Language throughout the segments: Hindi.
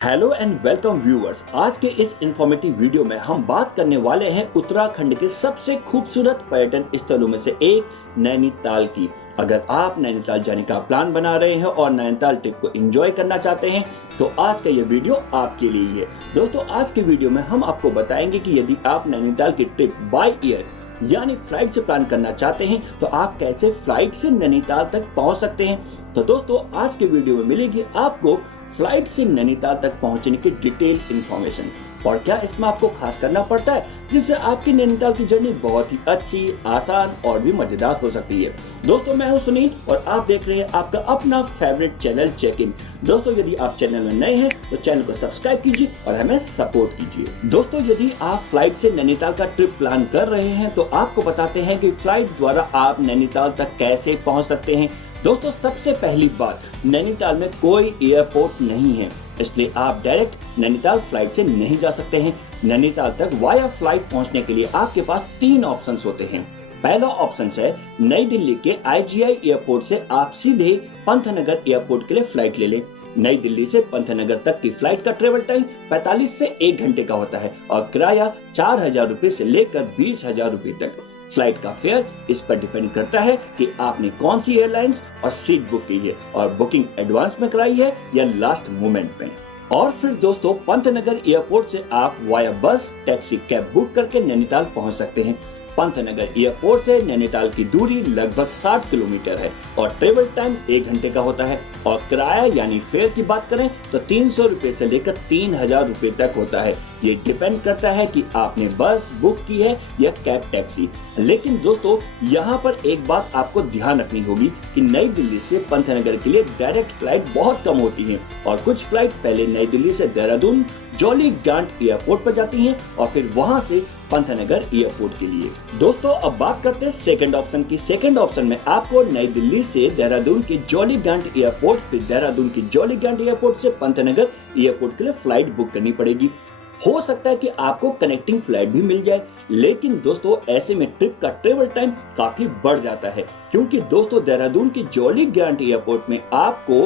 Hello and welcome viewers. आज के इस इंफॉर्मेटिव वीडियो में हम बात करने वाले हैं उत्तराखंड के सबसे खूबसूरत पर्यटन स्थलों में से एक नैनीताल की। अगर आप नैनीताल जाने का प्लान बना रहे हैं और नैनीताल ट्रिप को एंजॉय करना चाहते हैं तो आज का ये वीडियो आपके लिए ही है। दोस्तों, आज के वीडियो में हम आपको बताएंगे कि यदि आप नैनीताल की ट्रिप बाय एयर यानी फ्लाइट से प्लान करना चाहते हैं तो आप कैसे फ्लाइट से नैनीताल तक पहुंच सकते हैं। तो दोस्तों, आज के वीडियो में मिलेगी आपको फ्लाइट से नैनीताल तक पहुंचने की डिटेल इंफॉर्मेशन और क्या इसमें आपको खास करना पड़ता है जिससे आपकी नैनीताल की जर्नी बहुत ही अच्छी, आसान और भी मजेदार हो सकती है। दोस्तों, मैं हूं सुनील और आप देख रहे हैं आपका अपना फेवरेट चैनल चेक इन। दोस्तों, यदि आप चैनल में नए हैं तो चैनल को सब्सक्राइब कीजिए और हमें सपोर्ट कीजिए। दोस्तों, यदि आप फ्लाइट से नैनीताल का ट्रिप प्लान कर रहे हैं तो आपको बताते हैं कि फ्लाइट द्वारा आप नैनीताल तक कैसे पहुँच सकते हैं। दोस्तों, सबसे पहली बात, नैनीताल में कोई एयरपोर्ट नहीं है, इसलिए आप डायरेक्ट नैनीताल फ्लाइट से नहीं जा सकते हैं। नैनीताल तक वाया फ्लाइट पहुंचने के लिए आपके पास 3 ऑप्शंस होते हैं। पहला ऑप्शन है नई दिल्ली के IGI एयरपोर्ट से आप सीधे पंतनगर एयरपोर्ट के लिए फ्लाइट ले लें। नई दिल्ली से पंतनगर तक की फ्लाइट का ट्रेवल टाइम 45 से 1 घंटे का होता है और किराया 4,000 रुपए से लेकर 20,000 रुपए तक। फ्लाइट का फेयर इस पर डिपेंड करता है कि आपने कौन सी एयरलाइंस और सीट बुक की है और बुकिंग एडवांस में कराई है या लास्ट मोमेंट में। और फिर दोस्तों, पंतनगर एयरपोर्ट से आप वाया बस, टैक्सी, कैब बुक करके नैनीताल पहुंच सकते हैं। पंतनगर एयरपोर्ट से नैनीताल की दूरी लगभग 60 किलोमीटर है और ट्रेवल टाइम 1 घंटे का होता है और किराया यानी फेयर की बात करें तो 300 रुपए से लेकर 3,000 रुपए तक होता है। ये डिपेंड करता है कि आपने बस बुक की है या कैब टैक्सी। लेकिन दोस्तों, यहाँ पर एक बात आपको ध्यान रखनी होगी कि नई दिल्ली से पंतनगर के लिए डायरेक्ट फ्लाइट बहुत कम होती है और कुछ फ्लाइट पहले नई दिल्ली से देहरादून जॉली ग्रांट एयरपोर्ट पर जाती हैं और फिर वहां से पंतनगर एयरपोर्ट के लिए। दोस्तों, अब बात करते हैं सेकंड ऑप्शन की। सेकंड ऑप्शन में आपको नई दिल्ली से देहरादून के जॉली ग्रांट एयरपोर्ट, फिर देहरादून की जॉली ग्रांट एयरपोर्ट से पंतनगर एयरपोर्ट के लिए फ्लाइट बुक करनी पड़ेगी। हो सकता है कि आपको कनेक्टिंग फ्लाइट भी मिल जाए, लेकिन दोस्तों ऐसे में ट्रिप का ट्रेवल टाइम काफी बढ़ जाता है क्योंकि दोस्तों देहरादून की जॉली ग्रांट एयरपोर्ट में आपको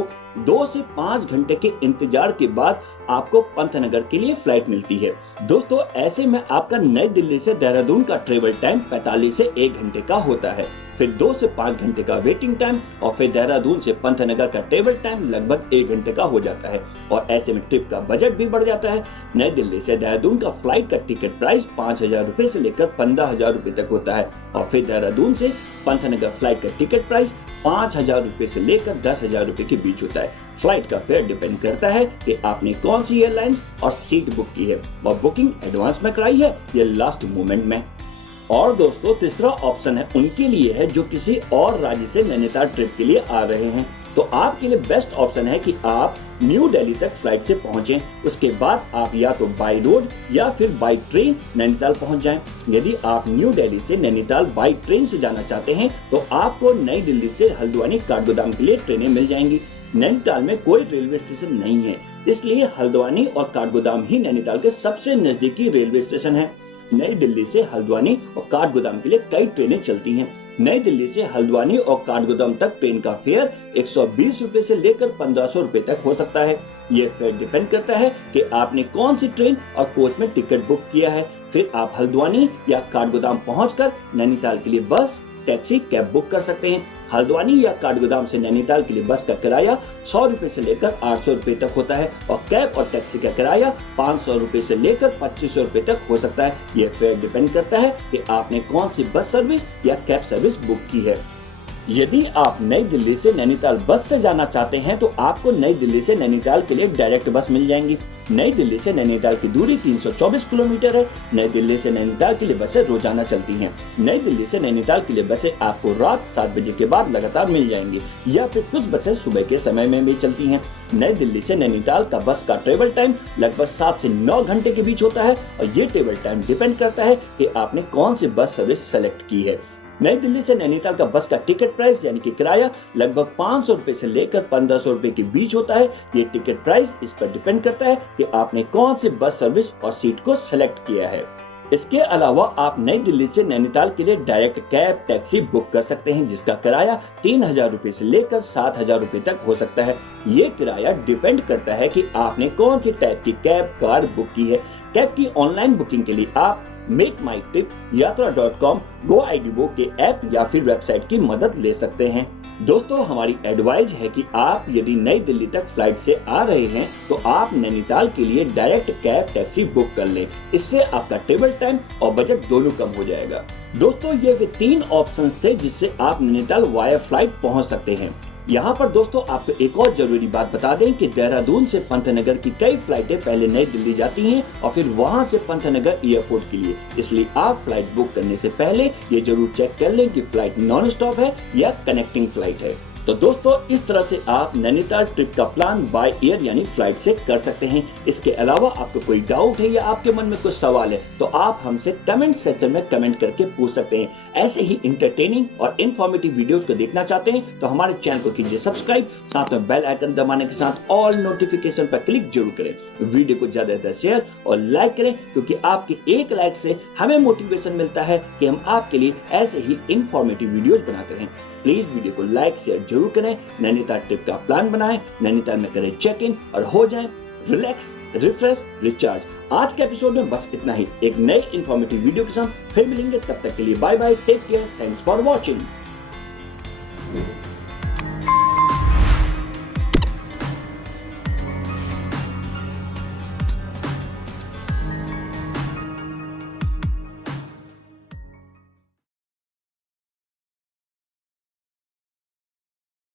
2 से 5 घंटे के इंतजार के बाद आपको पंतनगर के लिए फ्लाइट मिलती है। दोस्तों, ऐसे में आपका नई दिल्ली से देहरादून का ट्रेवल टाइम 45 से 1 घंटे का होता है, फिर 2 से 5 घंटे का वेटिंग टाइम और फिर देहरादून से पंतनगर का ट्रेवल टाइम लगभग 1 घंटे का हो जाता है और ऐसे में ट्रिप का बजट भी बढ़ जाता है। नई दिल्ली से देहरादून का फ्लाइट का टिकट प्राइस 5,000 रुपए से लेकर 15,000 रुपए तक होता है और फिर देहरादून से पंतनगर फ्लाइट का टिकट प्राइस 5,000 रुपए से लेकर 10,000 रुपए के बीच होता है। फ्लाइट का फेयर डिपेंड करता है कि आपने कौन सी एयरलाइंस और सीट बुक की है और बुकिंग एडवांस में कराई है या लास्ट मोमेंट में। और दोस्तों, तीसरा ऑप्शन है उनके लिए है जो किसी और राज्य से नैनीताल ट्रिप के लिए आ रहे हैं। तो आपके लिए बेस्ट ऑप्शन है कि आप न्यू दिल्ली तक फ्लाइट से पहुंचें, उसके बाद आप या तो बाय रोड या फिर बाय ट्रेन नैनीताल पहुंच जाएं। यदि आप न्यू दिल्ली से नैनीताल बाय ट्रेन से जाना चाहते हैं तो आपको नई दिल्ली से हल्द्वानी काठगोदाम के लिए ट्रेनें मिल जाएंगी। नैनीताल में कोई रेलवे स्टेशन नहीं है, इसलिए हल्द्वानी और काठगोदाम ही नैनीताल के सबसे नजदीकी रेलवे स्टेशन है। नई दिल्ली से हल्द्वानी और काठगोदाम के लिए कई ट्रेनें चलती हैं। नई दिल्ली से हल्द्वानी और काठगोदाम तक ट्रेन का फेयर 120 रुपए से लेकर 1,500 रुपए तक हो सकता है। ये फेयर डिपेंड करता है कि आपने कौन सी ट्रेन और कोच में टिकट बुक किया है। फिर आप हल्द्वानी या काठगोदाम पहुंचकर नैनीताल के लिए बस, टैक्सी, कैब बुक कर सकते हैं। हल्द्वानी या काठगोदाम से नैनीताल के लिए बस का किराया 100 रुपए से लेकर 800 रुपए तक होता है और कैब और टैक्सी का किराया 500 रुपए से लेकर 2500 रुपए तक हो सकता है। यह फेयर डिपेंड करता है कि आपने कौन सी बस सर्विस या कैब सर्विस बुक की है। यदि आप नई दिल्ली से नैनीताल बस से जाना चाहते हैं तो आपको नई दिल्ली से नैनीताल के लिए डायरेक्ट बस मिल जाएंगी। नई दिल्ली से नैनीताल की दूरी 324 किलोमीटर है। नई दिल्ली से नैनीताल के लिए बसें रोजाना चलती हैं। नई दिल्ली से नैनीताल के लिए बसें आपको रात 7 बजे के बाद लगातार मिल जाएंगी या फिर कुछ बसें सुबह के समय में भी चलती हैं। नई दिल्ली से नैनीताल का बस का ट्रेवल टाइम लगभग 7 से 9 घंटे के बीच होता है और ये ट्रेवल टाइम डिपेंड करता है कि आपने कौन सी बस सर्विस सेलेक्ट की है। नई दिल्ली से नैनीताल का बस का टिकट प्राइस यानी कि किराया लगभग 500 रुपए से लेकर 1,500 रुपए के बीच होता है। ये टिकट प्राइस इस पर डिपेंड करता है कि आपने कौन सी बस सर्विस और सीट को सिलेक्ट किया है। इसके अलावा आप नई दिल्ली से नैनीताल के लिए डायरेक्ट कैब टैक्सी बुक कर सकते हैं, जिसका किराया 3,000 रुपए से लेकर 7,000 रुपए तक हो सकता है। ये किराया डिपेंड करता है कि आपने कौन सी टाइप की कैब कार बुक की है। कैब की ऑनलाइन बुकिंग के लिए आप मेक माई ट्रिप, yatra.com, GoIDbo के ऐप या फिर वेबसाइट की मदद ले सकते हैं। दोस्तों, हमारी एडवाइस है कि आप यदि नई दिल्ली तक फ्लाइट से आ रहे हैं तो आप नैनीताल के लिए डायरेक्ट कैब टैक्सी बुक कर लें। इससे आपका ट्रेवल टाइम और बजट दोनों कम हो जाएगा। दोस्तों, ये वे 3 ऑप्शन थे जिससे आप नैनीताल वाया फ्लाइट पहुंच सकते हैं। यहाँ पर दोस्तों आपको एक और जरूरी बात बता दें कि देहरादून से पंतनगर की कई फ्लाइटें पहले नई दिल्ली जाती हैं और फिर वहां से पंतनगर एयरपोर्ट के लिए। इसलिए आप फ्लाइट बुक करने से पहले ये जरूर चेक कर लें कि फ्लाइट नॉन स्टॉप है या कनेक्टिंग फ्लाइट है। तो दोस्तों, इस तरह से आप नैनीताल ट्रिप का प्लान बाय एयर यानी फ्लाइट से कर सकते हैं। इसके अलावा आपको कोई डाउट है या आपके मन में कुछ सवाल है तो आप हमसे कमेंट सेक्शन में कमेंट करके पूछ सकते हैं। ऐसे ही इंटरटेनिंग और इन्फॉर्मेटिव वीडियोस को देखना चाहते हैं तो हमारे चैनल को कीजिए सब्सक्राइब, साथ में बेल आइकन दबाने के साथ ऑल नोटिफिकेशन पर क्लिक जरूर करें। वीडियो को ज्यादा से ज्यादा शेयर और लाइक करें, क्योंकि आपके एक लाइक से हमें मोटिवेशन मिलता है कि हम आपके लिए ऐसे ही इन्फॉर्मेटिव वीडियोस बनाते रहें। प्लीज वीडियो को लाइक शेयर जरूर करें। नैनीताल ट्रिप का प्लान बनाएं, नैनीताल में करें चेक इन और हो जाएं रिलैक्स, रिफ्रेश, रिचार्ज। आज के एपिसोड में बस इतना ही। एक नए इन्फॉर्मेटिव वीडियो के साथ फिर मिलेंगे। तब तक के लिए bye bye, take care, thanks for watching.